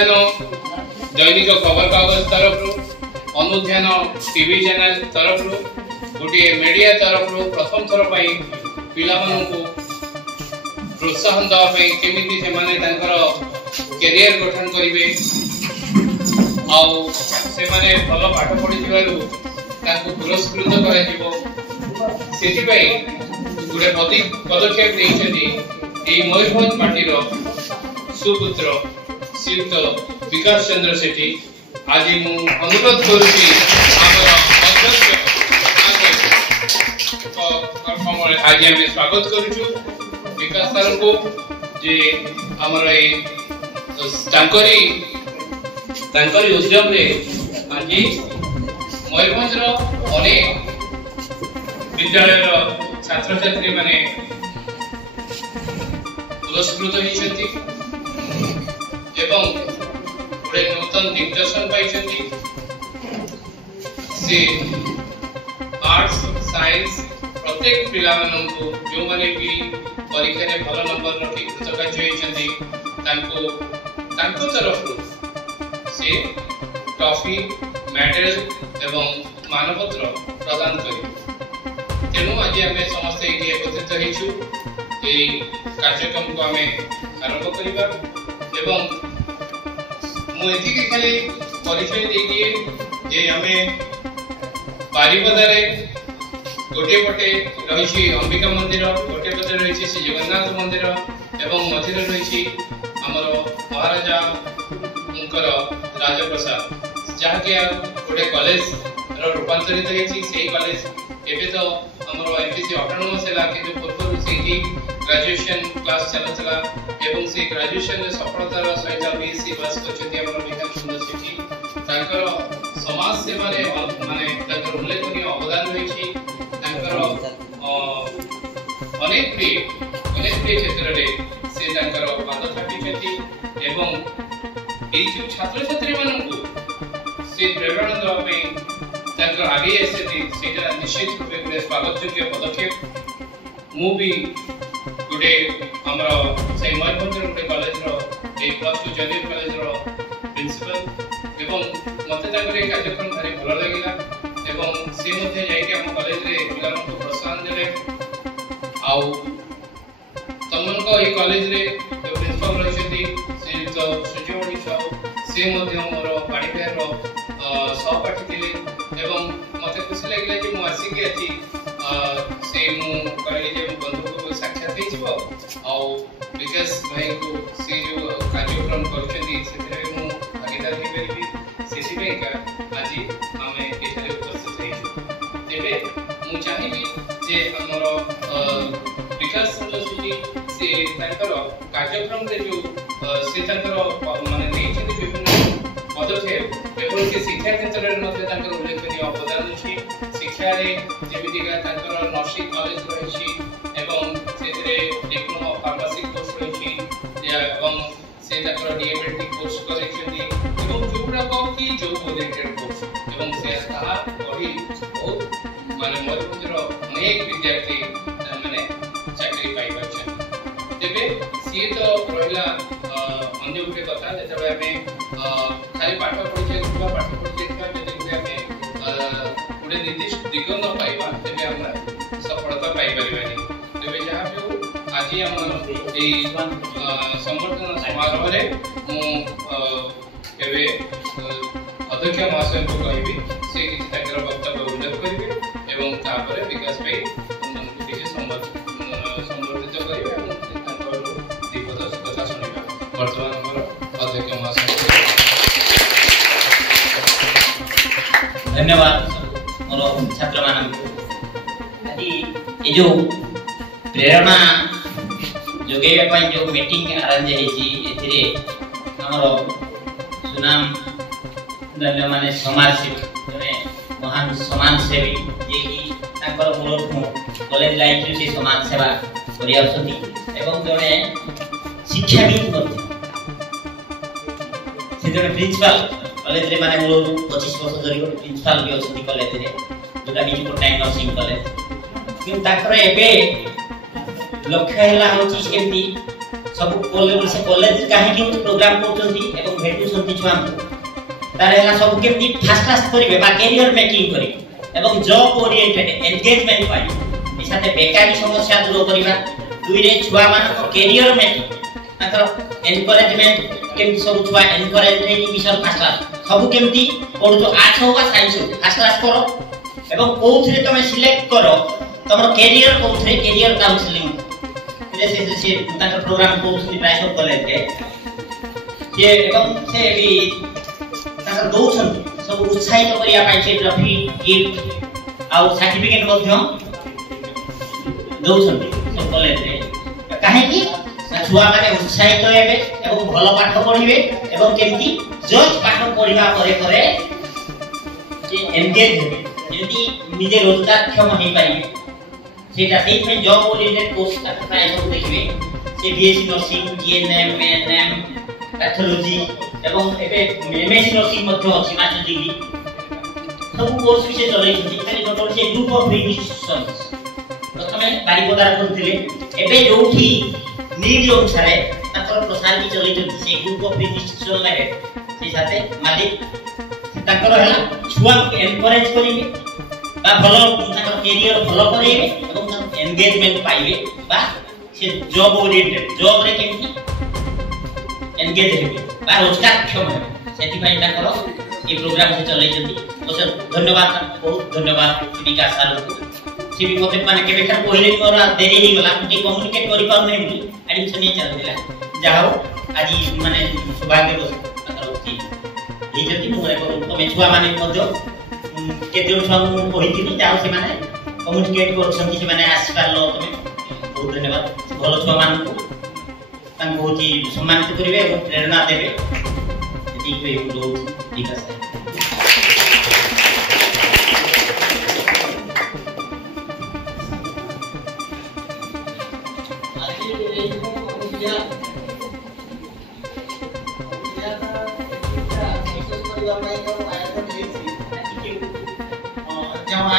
अनुध्यान दैनिक खबर कागज तरफ अनुध्यान टीवी चैनल तरफ गोटे मीडिया तरफ प्रथम थर पिला प्रोत्साहन देवाई केमी से कैरियर गठन करेंगे से भल पाठ पढ़ी पुरस्कृत गोटे पदक्षेप नहीं मयूरभंज पार्टी सुपुत्र श्रीयुक्त विकास चंद्र सेठी आज मु अनुरोध करुच्ची आज आम स्वागत करुचु विकास सर को जे आमर उद्यम रे आज मयूरभंज अनेक विद्यालय छात्र छात्री माने पुरस्कृत होती एवं गोटे नूतन दिग्दर्शन पाई से आर्ट्स साइंस प्रत्येक पिला जो माने भी परीक्षा रे भल नंबर रखी कृतकार्य होती तरफ से ट्रॉफी मेडल एवं मानपत्र प्रदान करें। तेणु आज आम समस्त एकत्रित होइछु कार्यक्रम को आम आरंभ करवा एवं मुझे खाली परिचय दे दिए जे आम बारिपदारे गोटे पटे रही अंबिका मंदिर गोटे पटे रही श्री जगन्नाथ मंदिर एवं मझे रही आमर महाराजा राजप्रसाद जहाँकि गोटे कॉलेज रूपांतरित होती कॉलेज एवं तो आमर एमपीसी ऑटोनोमस है कि पूर्व से ग्रेजुएशन क्लास चलता एवं से ग्रेजुएशन सफलतार सहित बीएससी पास करछथि हमर विकास चंद्र सेठी ताकर समाज सेवा रे माने ताकर उल्लेखनीय अवदान रहिछि ताकर अनेक क्षेत्र रे से ताकर पाद थापिछथि एवं एई जो छात्र छात्री मानकु से प्रेरणा देवा पे ताकर आगे आसेथि सेटा निश्चित रूपे गोटे स्वागत योग्य पदक्षेप मु भी गोटे आमर से मयूरभंज गोटे कॉलेज +2 जूनियर कॉलेज प्रिंसिपल एवं मत कार्यक्रम भारी भल लगे एवं सी आम कॉलेज पिला प्रोत्साहन देले तुम कॉलेज रे प्रिंसिपल रही श्रीयुक्त सूर्यमणि साहू सी मोर पाड़ी बिहार सहपाठी थे एवं मत खुशी लगे कि मुझे आसिक से मुझे बंधु को साक्षात हो विकास भाई को से जो कार्यक्रम कर भागीदार हो पारि से आज आम ये उपस्थित तेरे मुझे चाहिए जे आमर विकास चंद्र सेठी से कार्यक्रम जो से माने विभिन्न पदक्षेप एवं शिक्षा क्षेत्र में उल्लेखनीय अवदान अच्छी शिक्षा जमीका नर्सिंग कॉलेज रही डिप्लोमा फार्मासी कोर्स रही से डीएमएलटी कोर्स कर जोगुड़ाक कि जो ओरिएंटेड कोर्स से पढ़ी बहुत माने मयूरभंजर अनेक विद्यार्थी माने चाकरी पाई तेरे सी तो रहा अन्य गोटे कथा जो आम खाली पाठ पढ़ी गोटे निर्दिष्ट दिग न पाइबा तेज आम सफलता पाई पारिबानी तेज जहाँ भी हो आज आम संबर्धना समारोह में मुझे अध्यक्ष महाशय को कहि से वक्तव्य उल्लेख करेंगे एवं तापर विकास भाई संबर्धित करेंगे दीपद कथा शुणा वर्तमान अध्यक्ष महाशय धन्यवाद मोर छात्र मान जो प्रेरणा जोगेबा जो मीटिंग अरेंज होती आमर सुनाम धन्य माने समाज सेवी जने महान समाज सेवी जे कि मूल कॉलेज लाइफ से समाज सेवा करि आछथि एवं जने शिक्षाविद से जने प्रिंसिपल कॉलेज रे माने मूल 25 वर्ष धरि प्रिंसिपल भी अछि कॉलेज रे जोटा बिजू पट्टनायक नर्सिंग कॉलेज कि ताकर एबे लक्ष्य हला होछि केमती सब कॉलेज कहीं प्रोग्राम करछंती एवं भेटुछंती छुआ तारेला सब केमती फास्ट फास्ट करिवे बा कैरियर मेकिंग करिवे एवं जॉब ओरिएंटेड एंगेजमेंट पाई इसाते बेकारी समस्या दूर करिवा दुई रे छुआ मान को कैरियर मेकिंग ताकर एनकरेजमेंट केमती सब छुआ एनकरेज नै विषय फास्ट फास्ट सब केमती पढुतो आर्ट्स हो बा साइंस हो फास्ट फास्ट करो एवं कोथरे तमे सिलेक्ट करो तमरो कैरियर कोथरे कैरियर काउंसलिंग से ताकर प्रोग्राम कोथि प्राय सब कॉलेज के जे एवं से भी ताकर दौछन सब उत्साहित करिया पाइ छै ट्रॉफी गिफ्ट आ सर्टिफिकेट मध्य दौछन सब कॉलेज रे काहे कि छुआ माने उत्साहित हेबे एवं भलो पाठ पढिबे एवं केमती जज पाठ पढिबा करे जे एंगेज हेबे यदि निजे रोजगार क्षम हे पाइबे सेटा सेइ जॉब ओरिएंटेड कोर्स ताकर प्राय सब देखिबे से BSc nursing GNM ANM pathology एवं एबे एमएससी नर्सिंग मध्य अछि मास्टर डिग्री सब कोर्स विषय चलै छै खाली डॉक्टर से ग्रुप ऑफ इंस्टीट्यूशंस प्रथमे बारिपदार करथिले एबे जोठी नीड अनुसार ताकर प्रसार भी चलै छै से ग्रुप ऑफ इंस्टीट्यूशन लागे से साथे मालिक ताकर हला छुआ एनकरेज करिवे बा भलो ताकर कैरियर भलो करिवे एवं एंगेजमेंट पाइबे बा से जॉब ओरिएंटेड जॉब रे केमती एंगेज हेबे बा रोजगार क्षम हेबे सेति पई ताकर ए प्रोग्राम से चलै जति सर धन्यवाद बहुत धन्यवाद विकास सर से भी मते माने केबे खर पहिले मोरा देरी ही गला कि कम्युनिकेट करि पाउ नै बुली एडमिशन नै चलदिला जाओ आज माने सौभाग्य ताकर होती ए जति मोरे को तमे छुआ माने मध्य केते छुआ कहिथिनी जाओ से माने कम्युनिकेट करछन कि माने आसी पारलो तमे बहुत धन्यवाद भलो छुआ मान को तान बहुत ही सम्मानित करिवे और प्रेरणा देबे यदि कोई बहुत विकास है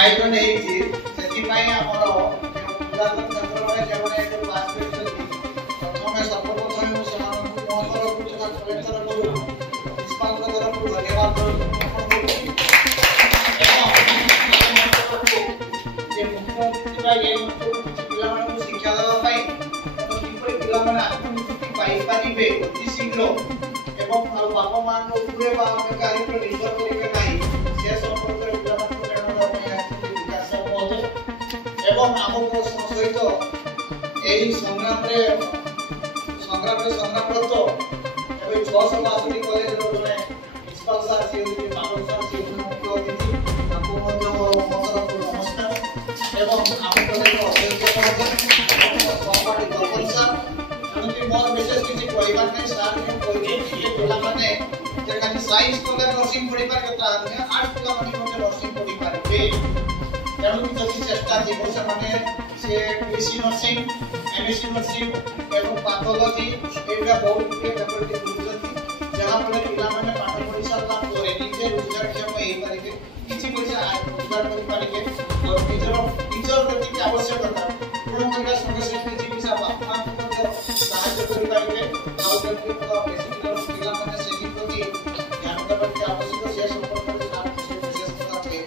आयोजन हेछि सेति पई हमरो पुरातन छात्र माने जेमाने एक पास करछथि प्रथमे सर्वप्रथम मु समान मोहतर कुछ कलेक्टर करू इस्पाल को तरफ धन्यवाद जे मुख्य ये पिला माने शिक्षा देबा पई तो किपरि पिला माने आत्मनिर्भर पाई पारिबे अति शीघ्र एवं बापा मान उपरे बा कार्यक्रम निर्भर करिवे नाही से संपर्क पिला मान एवं आमको सहित एही संग्राम संग्रामरत एवं 600 बासुरी कॉलेज रो जने प्रिंसिपल सर से बाबू सर से मुख्य अतिथि आपको मध्य मोर नमस्कार एवं आमको सहपाठी कल्पन सर कि मोर विशेष किसी कहबार नै सर ने कहि ये पिला माने जे खाली साइंस को नर्सिंग पढि पार कता आर्ट्स पिला माने मते नर्सिंग पढि पारबे तेणु जदि चेष्टा जीव से माने से बीएससी नर्सिंग एमएससी नर्सिंग एवं पैथोलॉजी एटा बहुत के फैकल्टी बुझती जहां पर पिला माने पाठ पढि सारला ପରେ निजे रोजगार क्षम हे पारिबे किछि पैसा रोजगार करि पारिबे और टीचर प्रति आवश्यकता पूर्ण करबा संगे से किछि पैसा बापा को सहायता करि पारिबे और जति को बेसिक पिला माने से प्रति ध्यान देबा के आवश्यक से संपर्क में साथ से विशेष करता है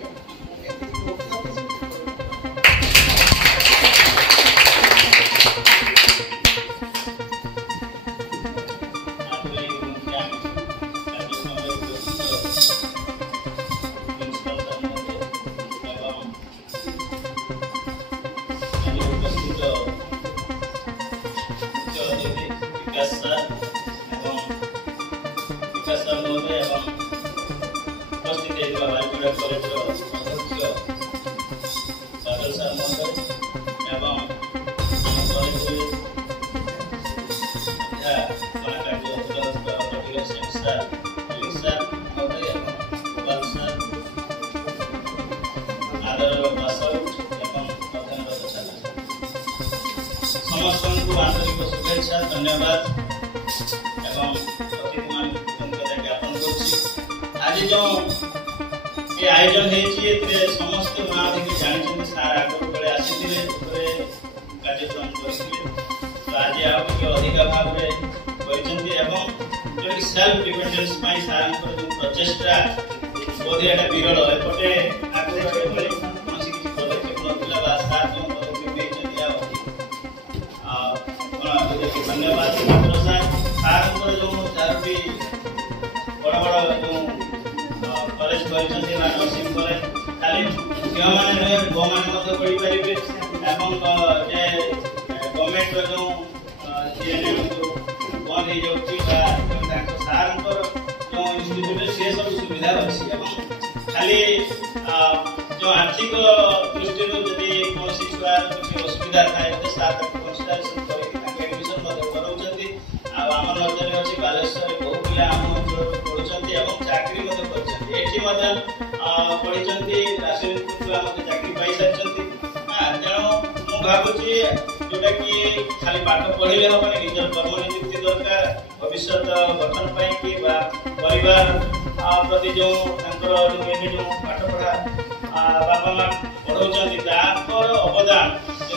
समस्त आंतरिक शुभेच्छा धन्यवाद एवं प्रतिमान ज्ञापन कर आज जो ये आयोजन है समस्त महाधिक जानते सार आगे आसी कार्यक्रम कर आज आप के अधिक भाव में परिचंती एवं जो सेल्फ डिपेंडेंस पाई सारंकर जो प्रचेष्टा बोधे एटा विरल एपटे आगु एपटे कोनसी किछि पदक्षेप नथिला बा सार जो पदक्षेप नेचंती धन्यवाद प्रसाद सारंकर जो चारोटी बड़ बड़ जो कॉलेज परिचंती ना नर्सिंग कॉलेज खाली झियो माने नहे गो माने मते पढि परिबे एवं जे गवर्नमेंट जो जीएनएम जो बंद हो जाउची बा ताको सारंकर जो इंस्टीट्यूट से सब सुविधा अछि एवं खाली जो आर्थिक दृष्टि यदि कोनसी छुआ कुछ असुविधा थाए तो साथ कंसिडरेशन करि ताके एडमिशन मते करउचंती आ हमर नजर अछि बालेश्वर बहुत पिला हम अंचल पढुचंती एवं चाकरी मते करचंती एठी मते पढिचंती राष्ट्रीय मते चाकरी पाई सरचंती जणो मु भाबुची जोटा कि खाली पाठ पढ़िले हबने निजर कर्म नियुक्ति दरकार भविष्य गठन पाई कि बा परिवार प्रति जो तांकर जो पाठ पढ़ा बाबा मां पढ़ौचंती ताकर अवदान जो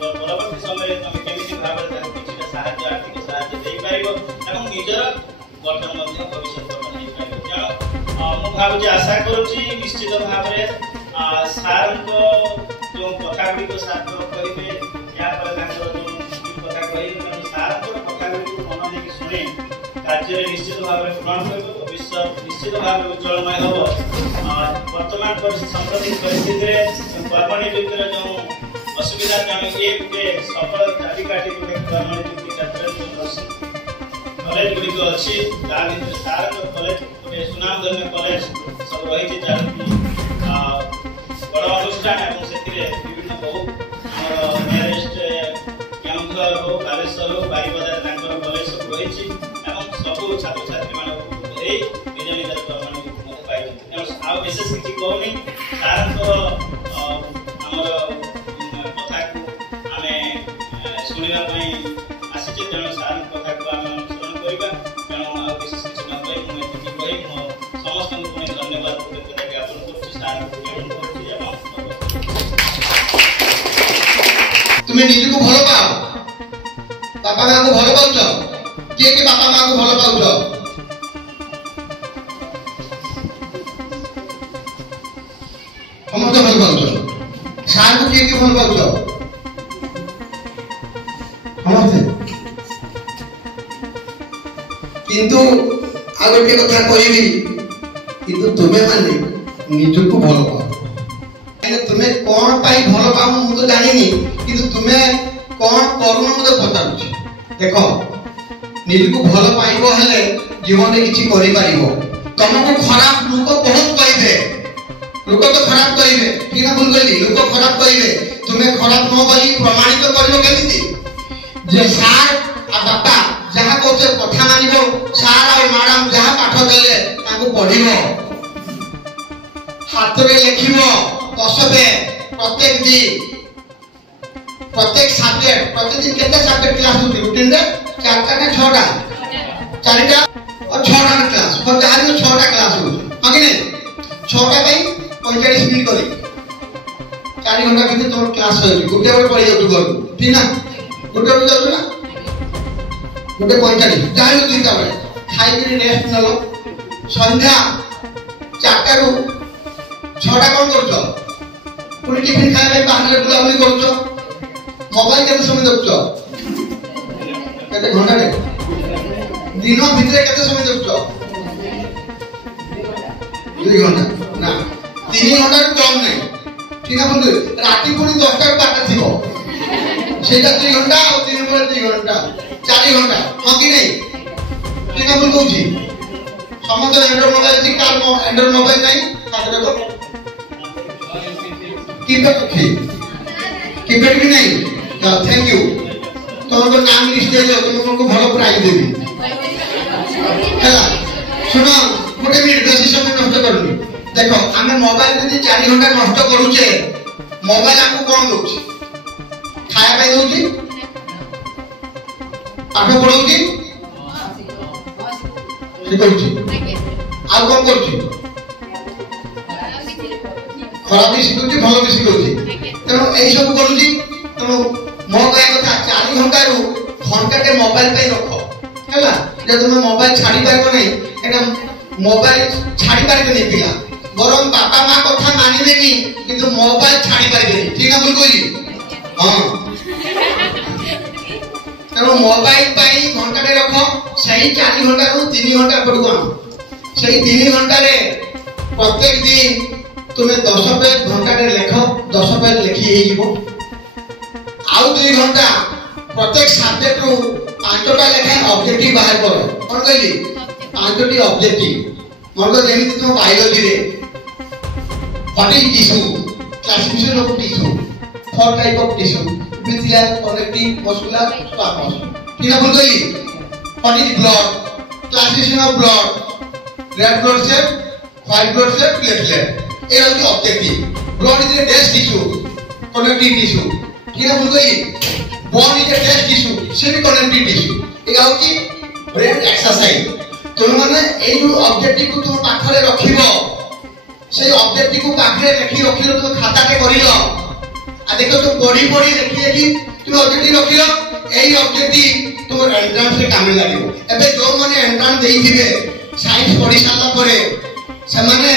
परवर्ती समय तमे केमिति भाबरे ताको किछटा सहायता आर्थिक सहायता देई पारिबो एवं निजर गठन मध्ये भविष्य बनाई पारिबो जानो मु भाबुची आशा करूची निश्चित भाबरे सारंको जो कथा गुडी को साथ करिबे या पर तांकर जो कथा कहि सारंको कथा गुडी को मन देके सुने राज्य निश्चित भाबरे ग्रहण करबो भविष्य निश्चित भाबरे उज्जवलमय होबो वर्तमान साम्प्रतिक परिस्थिति रे कर्मणी युक्तिर जो असुविधा हम एक के सफल चाबिकाठी को कर्मणी युक्ति क्षेत्र कॉलेज गुडी को अछि ता भीतर सारंको कॉलेज गोटे सुनामधन्य कॉलेज सब रही छै चारोटी बड़ अनुष्ठान एवं से विभिन्न बहुत नियरेस्ट केन्दुझर हो बालेश्वर हो बारिपदा तांकर कॉलेज सब रही एवं सब छात्र छात्री मान निज निज कर्म मत पाई आ विशेष किसी कहूनी सारंकर आमर कथा को आमे सुनिबा पई आसीचे तेणु सारंक कथा को आमे अनुसरण करबा तेणु आ विशेष किसी न कहि मु एति कहि मो समस्त को धन्यवाद कृतज्ञता ज्ञापन करछि सारंक तुम्हें निज को भल पाओ बापा माँ को भल पाउछ किए के बापा माँ को भल पाउछ हम तो भल पाउछ सार को किए के भल पाउछ हम किंतु आगोटे कथा कहबी किंतु तुम्हें माने निज को भल पाओ तुम्हें कौन पाई भल पाऊ मु तो जानिनी किंतु तुम्हें कौन करूम मते पचारुछि देखो निज को भल पाइबो हेले जीवन में किछि करि पारिबो तुमको खराब लोक बहुत कहबे लोक तो खराब कहबे कि ना भूल गली लोक खराब कहबे तुम्हें खराब न करी प्रमाणित करबो केमिति जे सार आ बापा जहा कहते कथा मानिबो सार आ मैडम जहा पाठ देले ताको पढिबो हाथ रे लिखिबो कसबे प्रत्येक दिन प्रत्येक सब्जेक्ट प्रतिदिन केते सब्जेक्ट क्लास होती रूटीन रे 4टा ना 6टा 4टा और 6टा क्लास पर जहां 6टा क्लास हो हां कि नहीं 6टा भाई 45 मिनिट करी 4 घंटा भीतर तोर क्लास हो गुटे बड़े पढ़ी जाउ घर ठीक ना गुटे बड़े जाउ ना गुटे 45 जाई दुईटा बड़े खाई के रेस्ट नलो संध्या 4टा रू 6टा कोन करछो पुरी टिफिन खाए बाहर बुलाबुली करछो मोबाइल केते समय देखछो केते घंटा रे दिन भीतर केते समय देखछो 2 घंटा ना 3 घंटा कम नहीं ठीक है बंधु राती पुरी 10टा बाटा थिबो सेटा 3 घंटा और 3 पर 3 घंटा 4 घंटा हां कि नहीं ठीक है बंधु जी समझ एंड्रॉइड मोबाइल थी कार एंड्रॉइड मोबाइल नहीं ताकरे को कीपैड भी नहीं थैंक यू तुमको नाम लिस्ट दे दो तुमको भलो प्राइज देबी हैला सुनो गोटे मिनिट बेसी समय नष्ट करनी देखो हमें मोबाइल यदि 4 घंटा नष्ट करूचे मोबाइल आपको कौन दोछि खाया पाई दोछि पाठ पढौछि सिखौछि आ कौन करछि खराब भी सिखौछि भलो भी सिखौछि तेणु एई सब करूछि तेणु मो कहया कथा 4 घंटा रु घंटाटे मोबाइल पे रख हैला जे तुम मोबाइल छाड़ी पाइबो नै एटा मोबाइल छाड़ी पाइबे नै पिला बरम बापा मां कथा मानिबेनी किंतु मोबाइल छाड़ी पाइबेनी ठीक है बोल कोई हां तेणु मोबाइल पाई घंटाटे रख सही 4 घंटा रु 3 घंटा पड़ू सही 3 घंटा रे प्रत्येक दिन तुम्हें 10 पेज घंटाटे लेख 10 पेज लिखी हे जीवो आउ 2 घंटा प्रत्येक सब्जेक्ट रु 5टा लेखा ऑब्जेक्टिव बाहर करो कोन कहली 5टी ऑब्जेक्टिव मतलब जेमिति तुम बायोलॉजी रे what is tissue classification of tissue 4 type of tissue epithelial connective muscular squamous किना बोल कहली what is blood classification of blood red blood cell white blood cell platelet ए होची objective blood is a dead tissue connective tissue किना बोल कहली bone is a dead tissue से भी कनेक्टिव टिश्यू एका होची ब्रेन एक्सरसाइज तुम माने ए जो ऑब्जेक्टिव को तुम पाखरे रखिबो से ऑब्जेक्टिव को पाखरे रखी रखिलो तुम खाता के करिलो आ देखो तुम बड़ी बड़ी देखिए कि तुम ऑब्जेक्टिव रखिलो एई ऑब्जेक्टिव तुम एंट्रेंस रे काम लागिबो एबे जो माने एंट्रेंस देइथिबे साइंस पढ़ी साला परे से माने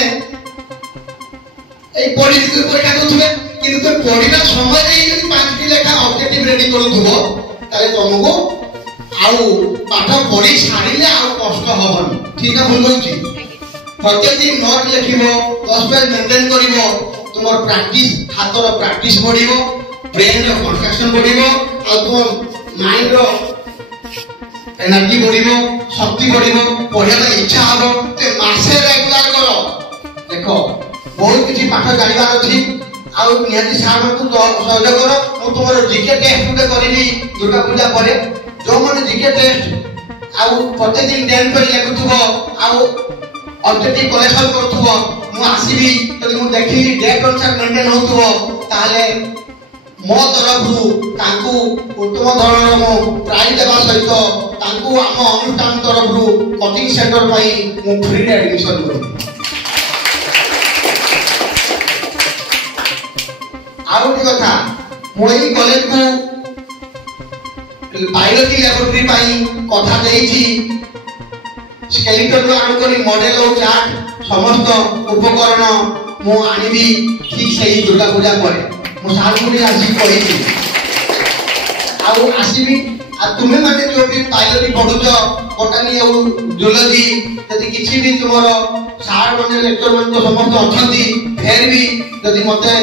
এই পরিস্থিতি পরীক্ষা করবে কিন্তু তো পড়িবা সময় দেই যদি 5টি লেখা অবজেক্টিভ রেডি করুথবো তাহলে তোমাকে আউ পাঠ পড়ি ছাড়িলে আউ কষ্ট হবনি ঠিক না ভুল কইছি প্রত্যেক দিন নোট লিখিবো 10 পেজ মেইনটেইন করিবো তোমার প্র্যাকটিস হাতর প্র্যাকটিস বড়িবো ব্রেন র কনস্ট্রাকশন বড়িবো আর তোমার মাইন্ড র এনার্জি বড়িবো শক্তি বড়িবো পড়িবার ইচ্ছা হবো তে মাসে রেগুলার করো দেখো बहुत किसी पाठ जानिबार अछि आ निहाती सार को सहयोग करो मु तुमर जीके टेस्ट गुटे करिनी दुर्गा पूजा परे जो माने जीके टेस्ट आ प्रत्येक दिन 10 पेज लिखुथबो आ ऑब्जेक्टिव कलेक्शन करथबो मु आसीबी यदि मु देखिली डेट अनुसार मेंटेन होथबो ताले मो तरफु तांकु उत्तम धरणर मु प्राइज देबा सहित तांकु हम अनुष्ठान तरफु कोचिंग सेंटर पई मु फ्री एडमिशन करू आउ की कथा मोई कॉलेज को बायोलॉजी लैबोरेटरी पाई कथा देइछि स्केलेटन आरु करी मॉडल और चार्ट समस्त उपकरण मु आनिबी ठीक सही दुर्गा पूजा परे मु साल को आसी कहिछि आउ आसीबी आ तुमे माने जो भी बायोलॉजी पढुछ बोटानी और जूलॉजी यदि किछि भी तुमरो सार माने लेक्चर मन तो समस्त अछंती फेर भी यदि मते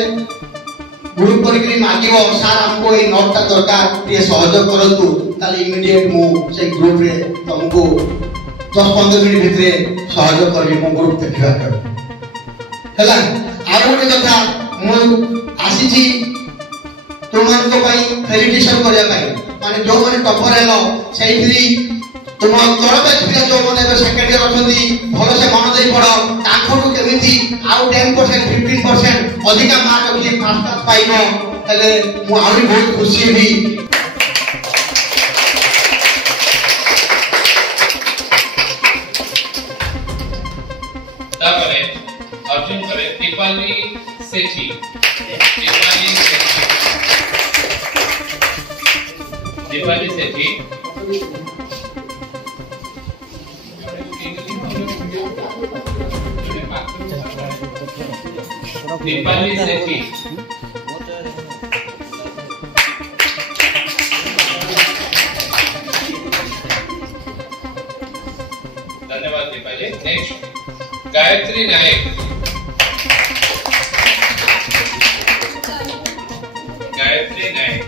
ग्रुप करी मागिबो सर हमको ए नोट ता दरकार ये सहयोग करतु ताले इमीडिएट मु से ग्रुप रे तुमको 10-15 मिनिट भितरे सहयोग करबी मु ग्रुप देखिबा कर हला आ गोटे कथा मु आसी छी तुमन को पई फेलिटेशन करिया पई माने जो माने टॉपर हेलो सेही फ्री तुम तोर पे पिला जो माने सेकेंड ईयर अछंती भलो से मन देई पढो ताखोटु केमिति आउ 10% 15% अधिका मार्क रखी फर्स्ट क्लास पाइबो हेले मु आउरी बहुत खुशी हेबी तापरे अर्जुन करे दीपाली सेठी दीपाली सेठी धन्यवाद दीपाली नेक्स्ट गायत्री नायक गायत्री नायक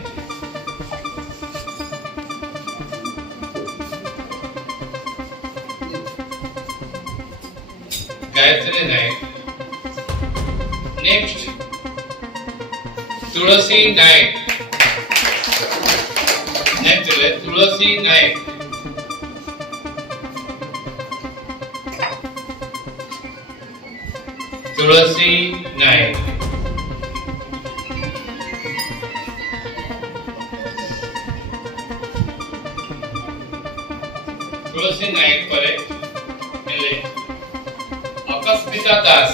गायत्री नायक नेक्स्ट तुलसी नायक नेक्स्ट तुलसी नायक तुलसी नायक तुलसी नायक परे हेले अकस्मिता दास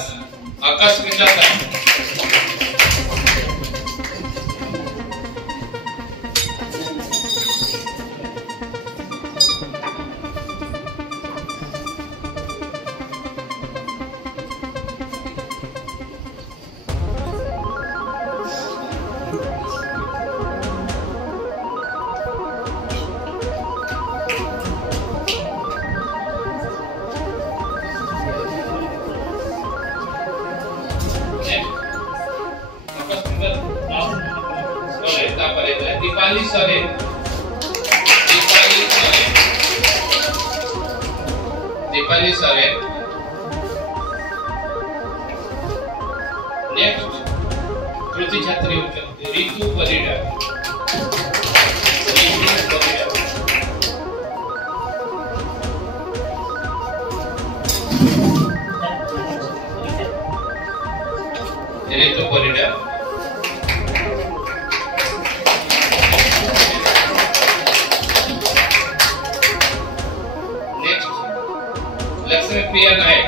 Soren. Deepali Soren. Next, Kruti Chhatri Uchanti, Ritu Parida. Ritu Parida. Next, Lakshmi Priya Naik.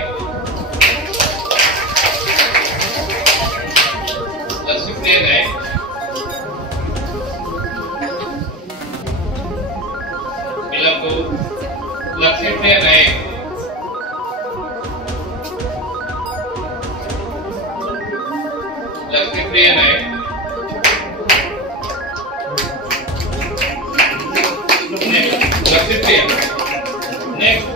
Lakshmi Priya Naik. Bilaku Lakshmi Priya Naik. Lakshmi Priya Naik. Next, Lakshmi Priya. Next,